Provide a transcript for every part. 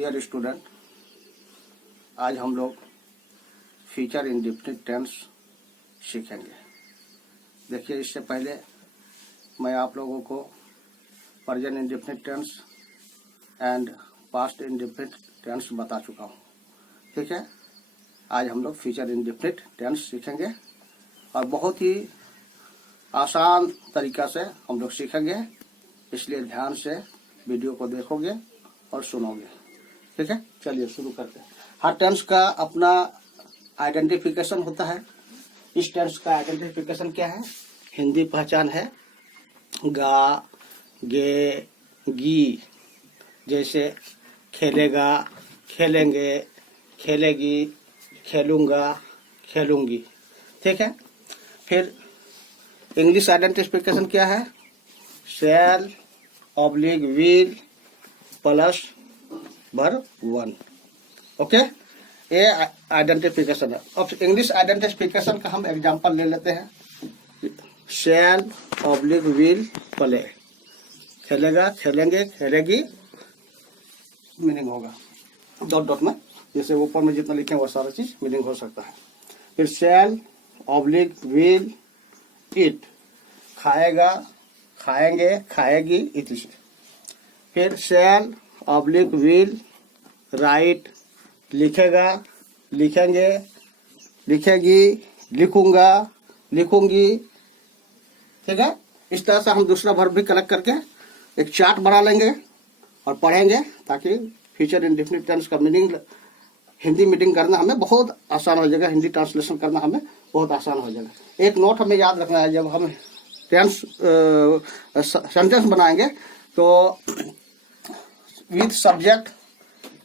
Dear student, आज हम लोग फ्यूचर इंडेफिनिट टेंस सीखेंगे। देखिए, इससे पहले मैं आप लोगों को present indefinite tense and past indefinite tense बता चुका हूँ। ठीक है, आज हम लोग फ्यूचर इंडेफिनिट टेंस सीखेंगे और बहुत ही आसान तरीका से हम लोग सीखेंगे, इसलिए ध्यान से वीडियो को देखोगे और सुनोगे। ठीक है, चलिए शुरू करते हैं। हर टेंस का अपना आइडेंटिफिकेशन होता है। इस टेंस का आइडेंटिफिकेशन क्या है? हिंदी पहचान है गा, गे, गी। जैसे खेलेगा, खेलेंगे, खेलेगी, खेलूंगा, खेलूंगी। ठीक है, फिर इंग्लिश आइडेंटिफिकेशन क्या है? Shall oblique will plus verb one. Okay, ये आइडेंटिफिकेशन है। अब इंग्लिश आइडेंटिफिकेशन का हम एग्जांपल ले लेते हैं। शैल ऑब्लिक विल प्ले, खेलेगा, खेलेंगे, खेलेगी, मीनिंग होगा डॉट डॉट में, जैसे ऊपर में जितना लिखे वो सारा चीज मीनिंग हो सकता है। फिर शैल ऑब्लिक विल इट, खाएगा, खाएंगे, खाएगी, इट से। फिर शैल ऑब्लिक विल राइट, लिखेगा, लिखेंगे, लिखेगी, लिखूंगा, लिखूंगी। ठीक है, इस तरह से हम दूसरा वर्ब भी कलेक्ट करके एक चार्ट बना लेंगे और पढ़ेंगे, ताकि फ्यूचर इंडेफिनिट टेंस का मीनिंग हिंदी मीनिंग करना हमें बहुत आसान हो जाएगा, हिंदी ट्रांसलेशन करना हमें बहुत आसान हो जाएगा। एक नोट हमें याद रखना है, जब हम टेंस सेंटेंस बनाएंगे तो with subject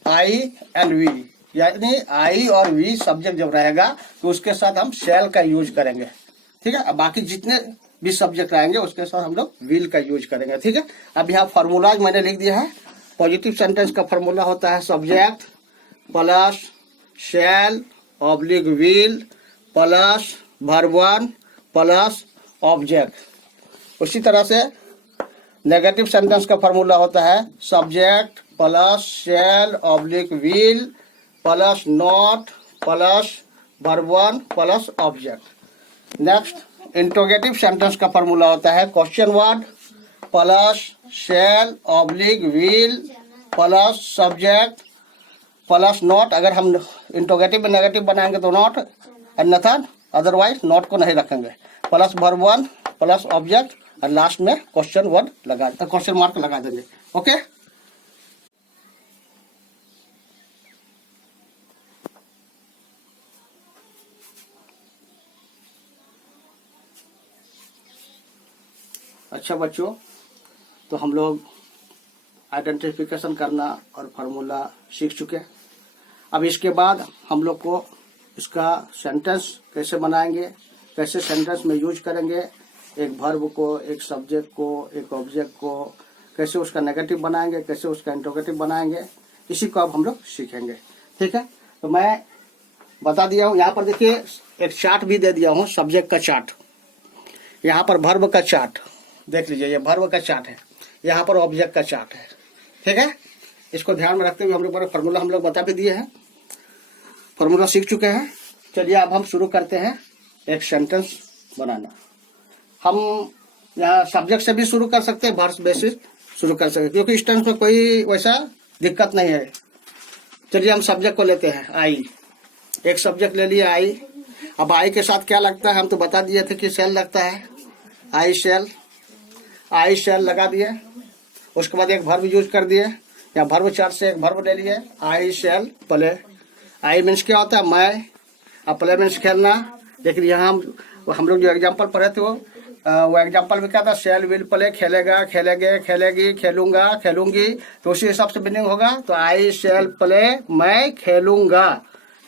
I and we, यानी आई और वी सब्जेक्ट जब रहेगा तो उसके साथ हम शैल का यूज करेंगे। ठीक है, अब बाकी जितने भी सब्जेक्ट रहेंगे उसके साथ हम लोग विल का यूज करेंगे। ठीक है, अब यहाँ फॉर्मूलाज मैंने लिख दिया है। पॉजिटिव सेंटेंस का फॉर्मूला होता है subject plus shall oblique will plus verb one plus object. उसी तरह से नेगेटिव सेंटेंस का फॉर्मूला होता है subject plus shall oblique will plus not plus verb one plus object. Next interrogative sentence का फॉर्मूला होता है question word plus shall oblique will plus subject plus not. अगर हम इंट्रोगेटिव में नेगेटिव बनाएंगे तो नॉट, अन्यथा अदरवाइज नॉट को नहीं रखेंगे, plus verb one plus object और लास्ट में क्वेश्चन वर्ड लगा, क्वेश्चन मार्क लगा देंगे। ओके, अच्छा बच्चों, तो हम लोग आइडेंटिफिकेशन करना और फार्मूला सीख चुके हैं। अब इसके बाद हम लोग को इसका सेंटेंस कैसे बनाएंगे, कैसे सेंटेंस में यूज करेंगे, एक वर्ब को, एक सब्जेक्ट को, एक ऑब्जेक्ट को, कैसे उसका नेगेटिव बनाएंगे, कैसे उसका इंट्रोगेटिव बनाएंगे, इसी को अब हम लोग सीखेंगे। ठीक है, तो मैं बता दिया हूँ। यहाँ पर देखिए एक चार्ट भी दे दिया हूँ, सब्जेक्ट का चार्ट, यहाँ पर वर्ब का चार्ट देख लीजिए, ये वर्ब का चार्ट है, यहाँ पर ऑब्जेक्ट का चार्ट है। ठीक है, इसको ध्यान में रखते हुए हम लोग फार्मूला हम लोग बता भी दिए हैं, फार्मूला सीख चुके हैं। चलिए अब हम शुरू करते हैं एक सेंटेंस बनाना। हम यहाँ सब्जेक्ट से भी शुरू कर सकते हैं, वर्ब बेसिस शुरू कर सकते हैं, क्योंकि इस टेंस में कोई वैसा दिक्कत नहीं है। चलिए हम सब्जेक्ट को लेते हैं, आई। एक सब्जेक्ट ले लिया आई। अब आई के साथ क्या लगता है, हम तो बता दिए थे कि शैल लगता है, आई शैल, आई शैल लगा दिए। उसके बाद एक वर्ब यूज कर दिए, या वर्ब चार्ट से एक वर्ब ले लिए, आई शैल प्ले। आई मीन्स क्या होता है? मैं। अब प्ले मीन्स खेलना। लेकिन यहाँ हम लोग जो एग्जाम्पल पढ़े थे वो एग्जाम्पल में क्या था? शैल विल प्ले, खेलेगा, खेलेंगे, खेलेगी, खेलूंगा, खेलूंगी, तो उसी हिसाब से मीनिंग होगा। तो आई शैल प्ले, मैं खेलूंगा।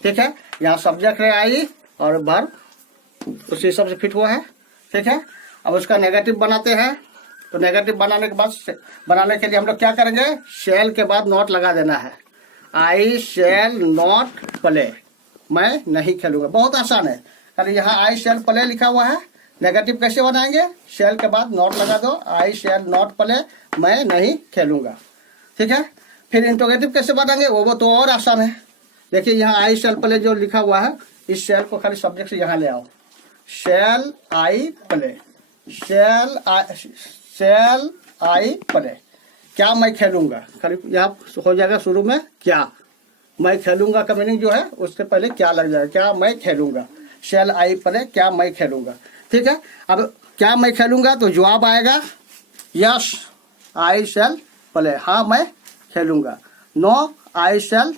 ठीक है, यहाँ सब्जेक्ट है आई और वर्ब उसी हिसाब से फिट हुआ है। ठीक है, अब उसका नेगेटिव बनाते हैं। तो नेगेटिव बनाने के लिए हम लोग क्या करेंगे? शैल के बाद नॉट लगा देना है। आई शैल नॉट प्ले, मैं नहीं खेलूंगा। बहुत आसान है, खाली यहाँ आई शैल प्ले लिखा हुआ है। नेगेटिव कैसे बनाएंगे? शैल के बाद नॉट लगा दो, आई शैल नॉट प्ले, मैं नहीं खेलूंगा। ठीक है, फिर इंट्रोगेटिव कैसे बनाएंगे वो तो और आसान है। देखिए यहाँ आई शैल प्ले जो लिखा हुआ है, इस शैल को खाली सब्जेक्ट से यहाँ ले आओ। शैल I play, shell I play, क्या मैं खेलूंगा, खाली यहाँ हो जाएगा शुरू में क्या। मैं खेलूंगा का मीनिंग जो है उसके पहले क्या लग जाएगा, क्या मैं खेलूंगा। शैल आई प्ले, क्या मैं खेलूंगा। ठीक है, अब क्या मैं खेलूंगा तो जवाब आएगा यस आई शैल प्ले, हाँ मैं खेलूंगा। No I shall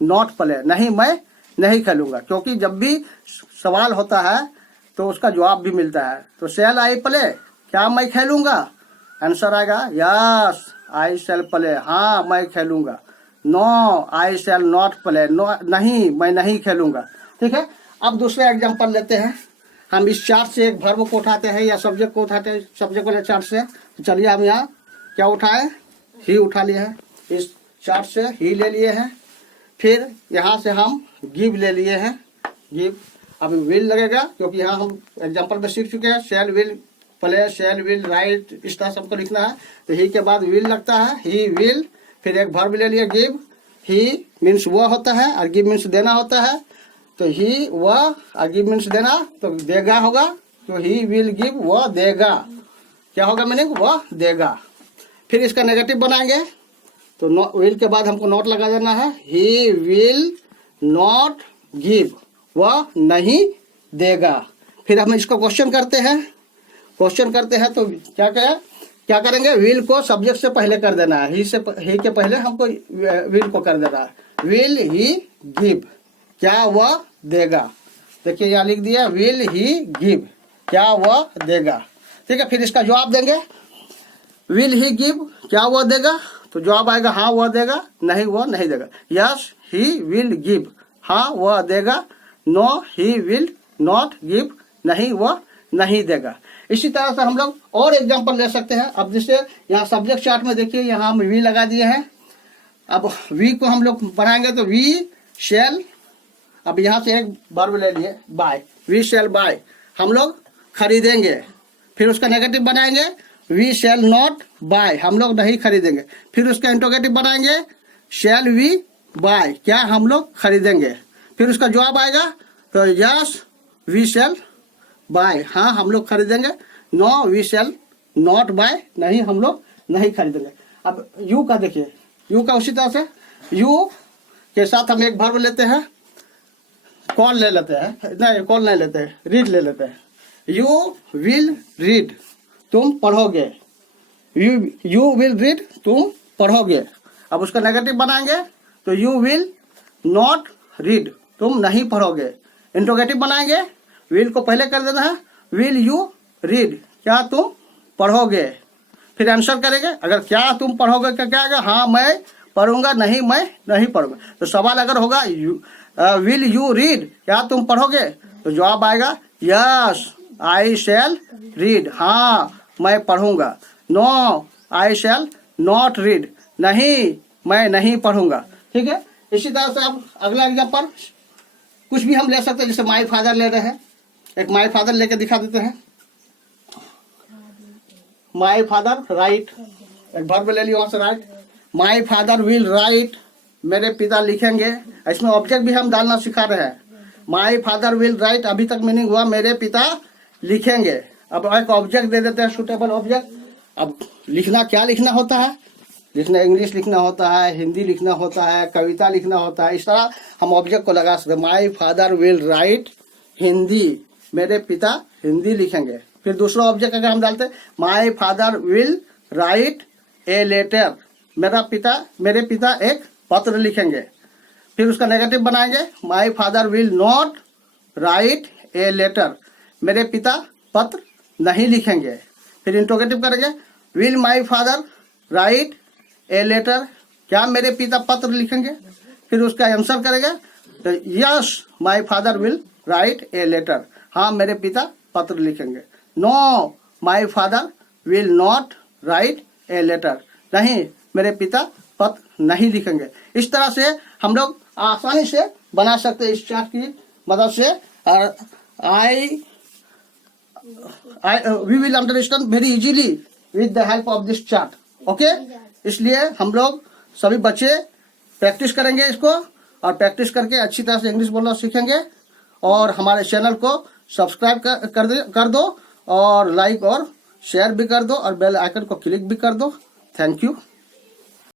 not play, नहीं मैं नहीं खेलूंगा। क्योंकि जब भी सवाल होता है तो उसका जवाब भी मिलता है। तो शैल आई प्ले, क्या मैं खेलूंगा, आंसर आएगा यस आई शैल प्ले, हाँ मैं खेलूंगा। No I shall not play, no नहीं मैं नहीं खेलूंगा। ठीक है, अब दूसरा एग्जांपल लेते हैं। हम इस चार्ट से एक वर्ब को उठाते हैं या सब्जेक्ट को उठाते हैं, सब्जेक्ट वाले चार्ट से। तो चलिए हम यहाँ क्या उठाए, ही उठा लिए हैं। इस चार्ट से ही ले लिए हैं। फिर यहाँ से हम गिव ले लिए हैं, गिव। अब विल लगेगा क्योंकि यहाँ हम एग्जांपल में सीख चुके हैं शैल will play, shell will write, इस तरह सबको लिखना है। तो ही के बाद विल लगता है, ही विल। फिर एक वर्ब ले लिया गिव, ही मीन्स वह होता है और गिव मीन्स देना होता है। तो ही वह और गिव मीन्स देना, तो देगा होगा। तो ही विल गिव, वह देगा, क्या होगा मीनिंग, वह देगा। फिर इसका नेगेटिव बनाएंगे तो विल के बाद हमको नॉट लगा देना है। ही विल नॉट गिव, वह नहीं देगा। फिर हम इसको क्वेश्चन करते हैं, क्वेश्चन करते हैं तो क्या करेंगे, विल को सब्जेक्ट से पहले कर देना है। ही के पहले हमको विल को कर देना है। विल ही गिव, क्या वह देगा। देखिए यहाँ लिख दिया विल ही गिव, क्या वह देगा। ठीक है, फिर इसका जवाब देंगे। विल ही गिव, क्या वह देगा, तो जवाब आएगा हाँ वह देगा, नहीं वह नहीं देगा। यस ही विल गिव, हाँ वह देगा। No he will not give, नहीं वह नहीं देगा। इसी तरह से हम लोग और एग्जांपल ले सकते हैं। अब जैसे यहाँ सब्जेक्ट चार्ट में देखिए यहाँ हम वी लगा दिए हैं। अब वी को हम लोग बनाएंगे तो वी शैल, अब यहाँ से एक वर्ब ले लिए बाय, वी शैल बाय, हम लोग खरीदेंगे। फिर उसका नेगेटिव बनाएंगे वी शैल नॉट बाय, हम लोग नहीं खरीदेंगे। फिर उसका इंट्रोगेटिव बनाएंगे शैल वी बाय, क्या हम लोग खरीदेंगे। फिर उसका जवाब आएगा तो यस वी शैल बाय, हाँ हम लोग खरीदेंगे। No we shall not buy, नहीं हम लोग नहीं खरीदेंगे। अब यू का देखिए, यू का उसी तरह से यू के साथ हम एक वर्ब लेते हैं, कॉल ले लेते हैं, नहीं कॉल नहीं लेते हैं, रीड ले लेते हैं। यू विल रीड, तुम पढ़ोगे। यू विल रीड, तुम पढ़ोगे। अब उसका नेगेटिव बनाएंगे तो यू विल नॉट रीड, तुम नहीं पढ़ोगे। इंट्रोगेटिव बनाएंगे, विल को पहले कर देना है, विल यू रीड, क्या तुम पढ़ोगे। फिर आंसर करेंगे, अगर क्या तुम पढ़ोगे क्या आएगा, हाँ मैं पढ़ूंगा, नहीं मैं नहीं पढ़ूंगा। तो सवाल अगर होगा विल यू रीड, क्या तुम पढ़ोगे, तो जवाब आएगा यस आई शैल रीड, हाँ मैं पढ़ूंगा। No I shall not read, नहीं मैं नहीं पढ़ूंगा। ठीक है, इसी तरह से अब अगला एग्जांपल कुछ भी हम ले सकते हैं। जैसे माई फादर ले रहे हैं, एक माई फादर लेके दिखा देते हैं। माई फादर राइट, एक वर्ब ले लिया वहां से right. My father will right, मेरे पिता लिखेंगे। इसमें ऑब्जेक्ट भी हम डालना सिखा रहे हैं। माई फादर विल राइट, अभी तक मीनिंग हुआ मेरे पिता लिखेंगे। अब एक ऑब्जेक्ट दे देते हैं, सुटेबल ऑब्जेक्ट। अब लिखना क्या लिखना होता है, लिखना इंग्लिश लिखना होता है, हिंदी लिखना होता है, कविता लिखना होता है। इस तरह हम ऑब्जेक्ट को लगा सकते हैं। My father will right Hindi, मेरे पिता हिंदी लिखेंगे। फिर दूसरा ऑब्जेक्ट अगर हम डालते हैं, my father will write a letter, मेरे पिता एक पत्र लिखेंगे। फिर उसका नेगेटिव बनाएंगे, my father will not write a letter, मेरे पिता पत्र नहीं लिखेंगे। फिर इंट्रोगेटिव करेंगे, will my father write a letter, क्या मेरे पिता पत्र लिखेंगे। फिर उसका आंसर करेंगे तो yes my father will write a letter, हाँ मेरे पिता पत्र लिखेंगे। No my father will not write a letter, नहीं मेरे पिता पत्र नहीं लिखेंगे। इस तरह से हम लोग आसानी से बना सकते हैं इस चार्ट की मदद से। और we will understand very easily with the help of this chart, okay? इसलिए हम लोग सभी बच्चे प्रैक्टिस करेंगे इसको, और प्रैक्टिस करके अच्छी तरह से इंग्लिश बोलना सीखेंगे। और हमारे चैनल को सब्सक्राइब कर दो और लाइक और शेयर भी कर दो और बेल आइकन को क्लिक भी कर दो। Thank you.